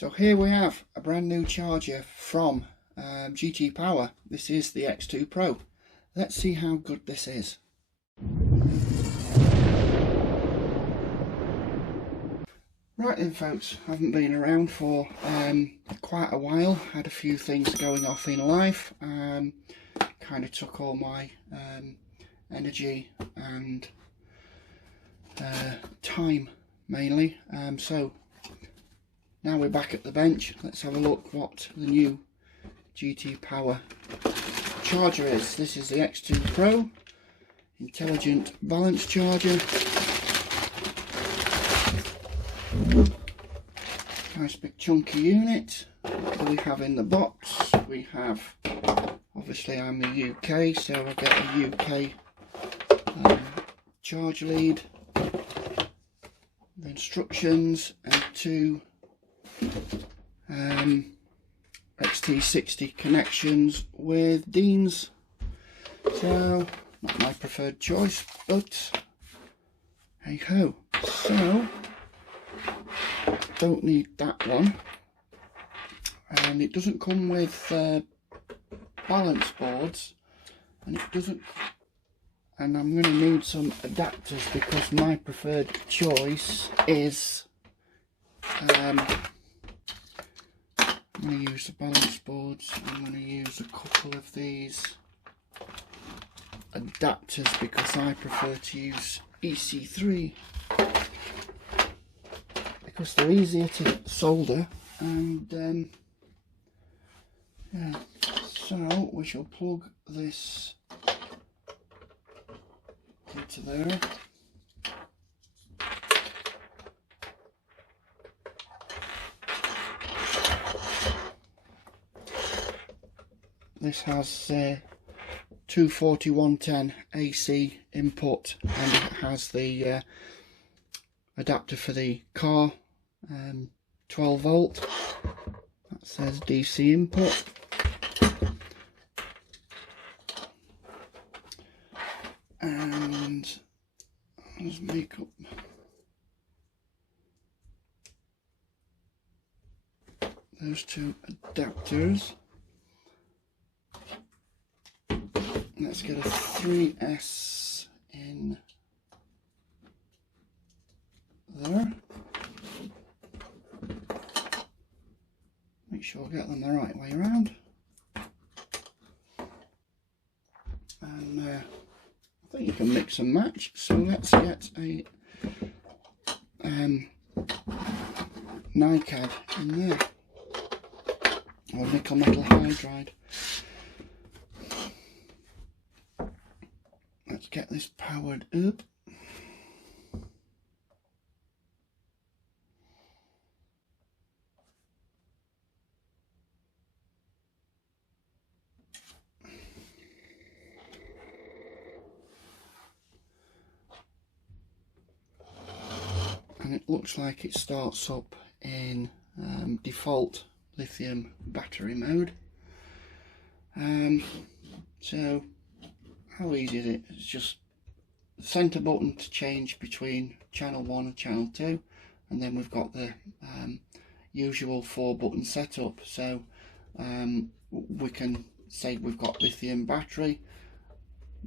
So here we have a brand new charger from GT Power. This is the X2 Pro. Let's see how good this is. Right then folks, I haven't been around for quite a while, had a few things going off in life, kind of took all my energy and time mainly, so now we're back at the bench. Let's have a look what the new GT Power charger is. This is the X2 Pro intelligent balance charger. Nice big chunky unit. What do we have in the box? We have, obviously I'm the UK, so I get a UK charge lead, the instructions, and two XT60 connections with Dean's. So not my preferred choice, but hey ho. So don't need that one, and it doesn't come with balance boards, and it doesn't, and I'm going to need some adapters because my preferred choice is I'm going to use the balance boards. I'm going to use a couple of these adapters because I prefer to use EC3 because they're easier to solder, and yeah, so we shall plug this into there. This has 24110 AC input, and it has the adapter for the car, 12 volt, that says DC input. And let's make up those two adapters. Let's get a 3S in there. Make sure I get them the right way around. And I think you can mix and match. So let's get a NiCad in there, or nickel metal hydride. Let's get this powered up. And it looks like it starts up in default lithium battery mode. So how easy is it? It's just the centre button to change between channel 1 and channel 2, and then we've got the usual 4-button setup. So we can say we've got lithium battery,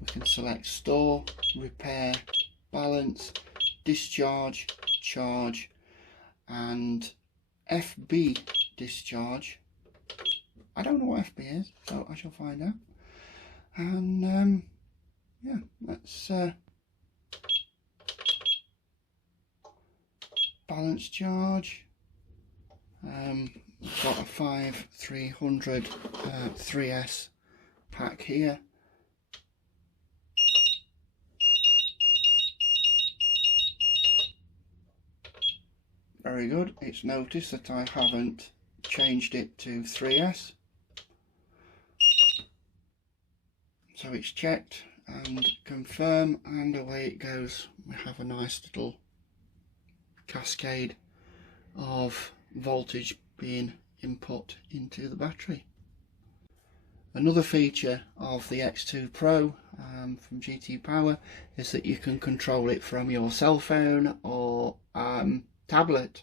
we can select store, repair, balance, discharge, charge, and FB discharge. I don't know what FB is, so I shall find out. And yeah, let's balance charge. We've got a 5300 3S pack here. Very good. It's noticed that I haven't changed it to 3S, so it's checked and confirm, and away it goes. We have a nice little cascade of voltage being input into the battery. Another feature of the X2 Pro from GT Power is that you can control it from your cell phone or tablet.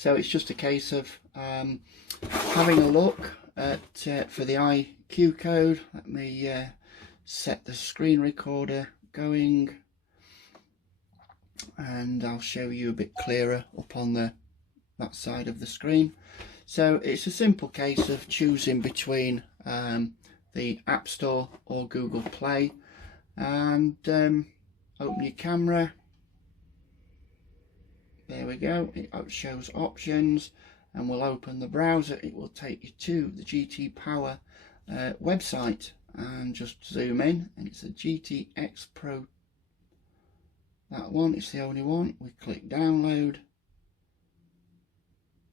So it's just a case of having a look at for the IQ code. Let me set the screen recorder going, and I'll show you a bit clearer up on that side of the screen. So it's a simple case of choosing between the App Store or Google Play, and open your camera. There we go, it shows options, and we'll open the browser. It will take you to the GT Power website, and just zoom in, and it's a GTX Pro, that one, it's the only one. We click download,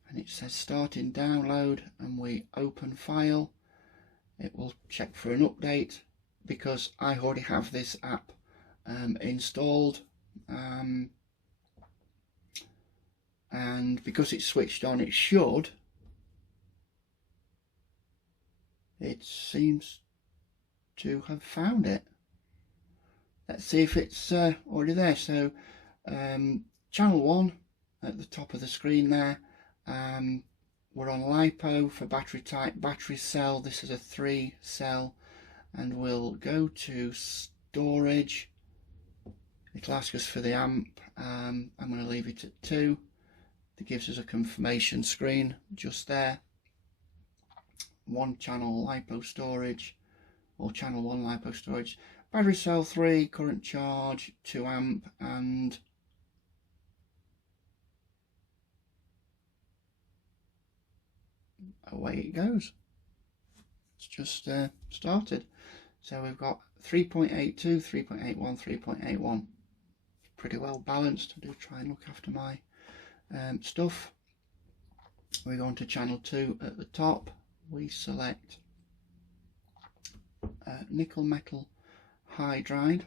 and it says starting download, and we open file. It will check for an update because I already have this app installed, and because it's switched on, it seems to have found it. Let's see if it's already there. So channel 1 at the top of the screen there. We're on Lipo for battery type, battery cell. This is a 3 cell, and we'll go to storage. It'll ask us for the amp. I'm going to leave it at 2. That gives us a confirmation screen just there. 1 channel Lipo storage, or channel 1 Lipo storage. Battery cell 3, current charge 2 amp, and away it goes. It's just started. So we've got 3.82, 3.81, 3.81. Pretty well balanced. I do try and look after my stuff. We go on to channel 2 at the top. We select nickel metal hydride,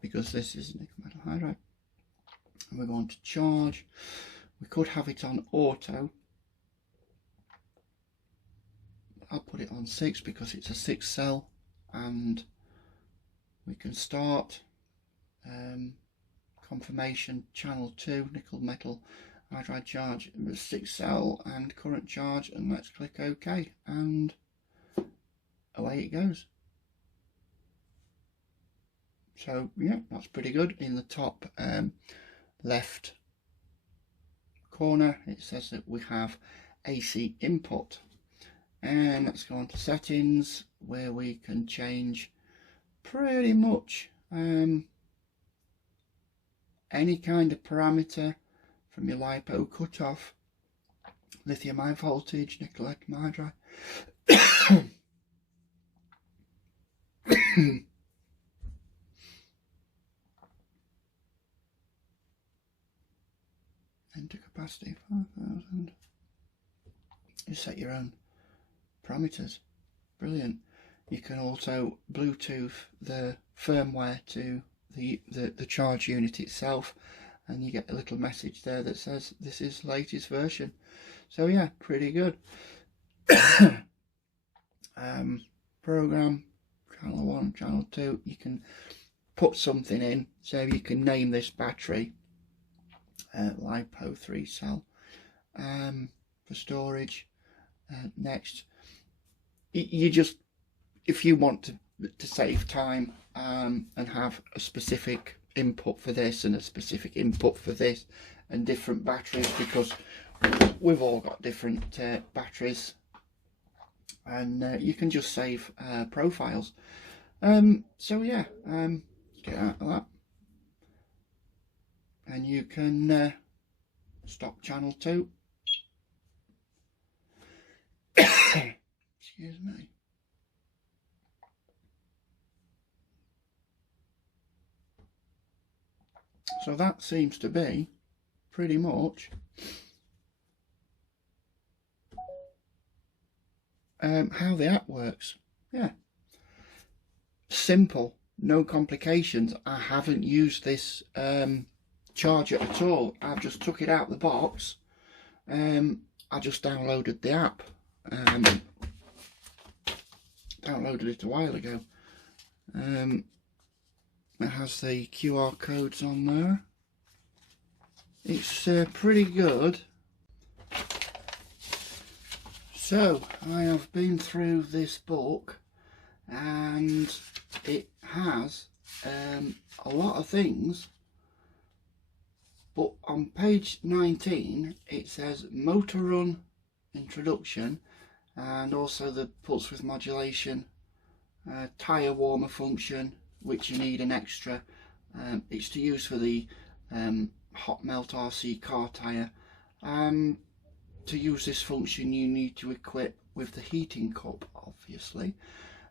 because this is nickel metal hydride, and we're going to charge. We could have it on auto. I'll put it on 6 because it's a 6 cell, and we can start. Confirmation channel 2 nickel metal hydride charge, 6 cell and current charge, and let's click OK, and away it goes. So yeah, that's pretty good. In the top left corner it says that we have AC input, and let's go on to settings, where we can change pretty much any kind of parameter, from your Lipo cutoff, lithium ion voltage, nickel hydride. Enter capacity 5,000. You set your own parameters. Brilliant. You can also Bluetooth the firmware to the charge unit itself, and you get a little message there that says this is latest version. So yeah, pretty good. Program channel 1, channel 2. You can put something in, so you can name this battery Lipo 3 cell for storage. Next, you just, if you want to save time and have a specific input for this and a specific input for this, and different batteries, because we've all got different batteries, and you can just save profiles. So yeah, get out of that, and you can stop channel 2. Excuse me. So that seems to be pretty much how the app works. Yeah, simple, no complications. I haven't used this charger at all. I've just took it out of the box. I just downloaded the app. Downloaded it a while ago. It has the QR codes on there. It's pretty good. So I have been through this book and it has a lot of things, but on page 19 it says motor run introduction, and also the pulse width modulation, tyre warmer function, which you need an extra. It's to use for the hot melt RC car tyre. To use this function you need to equip with the heating cup, obviously,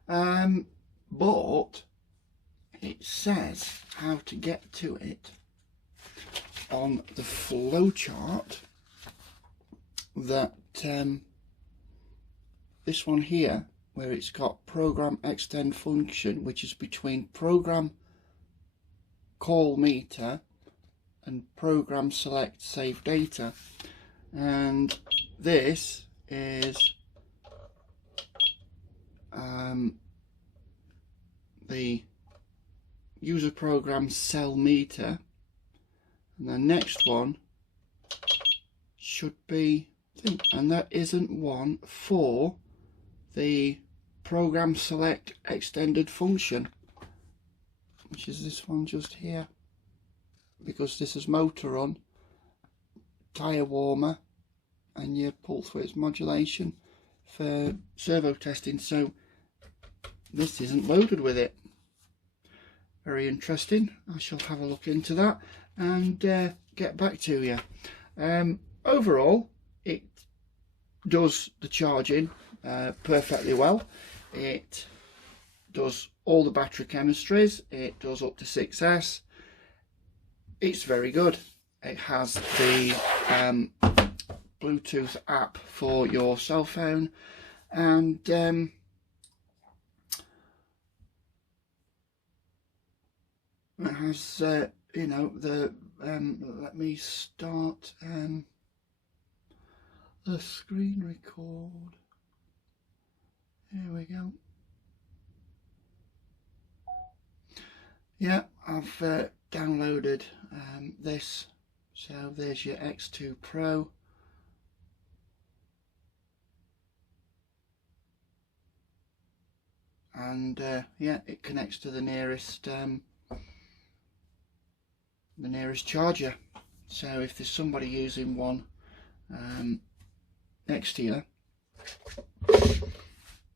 but it says how to get to it on the flow chart. That this one here, where it's got program extend function, which is between program call meter and program select save data, and this is the user program cell meter, and the next one should be, and there isn't one for the program select extended function, which is this one just here, because this is motor run, tyre warmer, and your pulse width modulation for servo testing. So this isn't loaded with it. Very interesting. I shall have a look into that and get back to you. Overall, it does the charging perfectly well. It does all the battery chemistries. It does up to 6S. It's very good. It has the Bluetooth app for your cell phone, and it has you know, the let me start the screen record. Here we go. Yeah, I've downloaded this. So there's your X2 Pro. And yeah, it connects to the nearest charger. So if there's somebody using one next to you,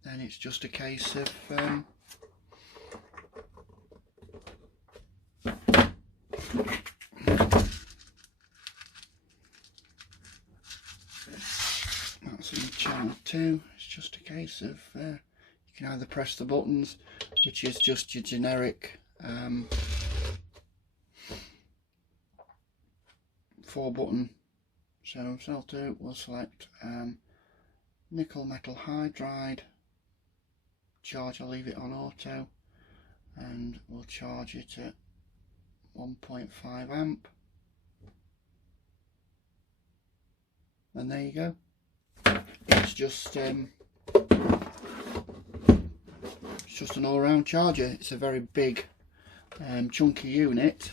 then it's just a case of that's in channel 2. It's just a case of you can either press the buttons, which is just your generic 4-button. So cell 2 will select nickel metal hydride, charge, I'll leave it on auto, and we'll charge it at 1.5 amp, and there you go. It's just an all-round charger. It's a very big chunky unit,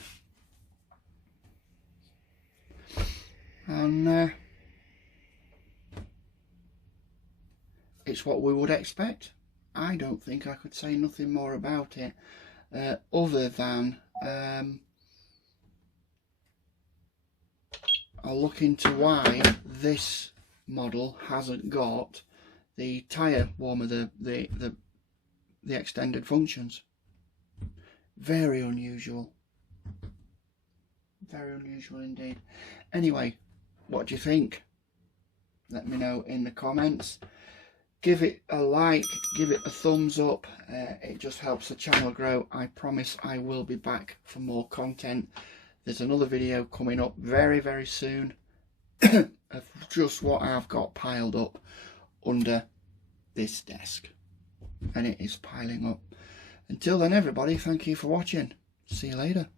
and it's what we would expect. I don't think I could say nothing more about it other than I'll look into why this model hasn't got the tyre warmer, the extended functions. Very unusual. Very unusual indeed. Anyway, what do you think? Let me know in the comments. Give it a like, give it a thumbs up. It just helps the channel grow. I promise I will be back for more content. There's another video coming up very, very soon of just what I've got piled up under this desk, and it is piling up. Until then, everybody, thank you for watching. See you later.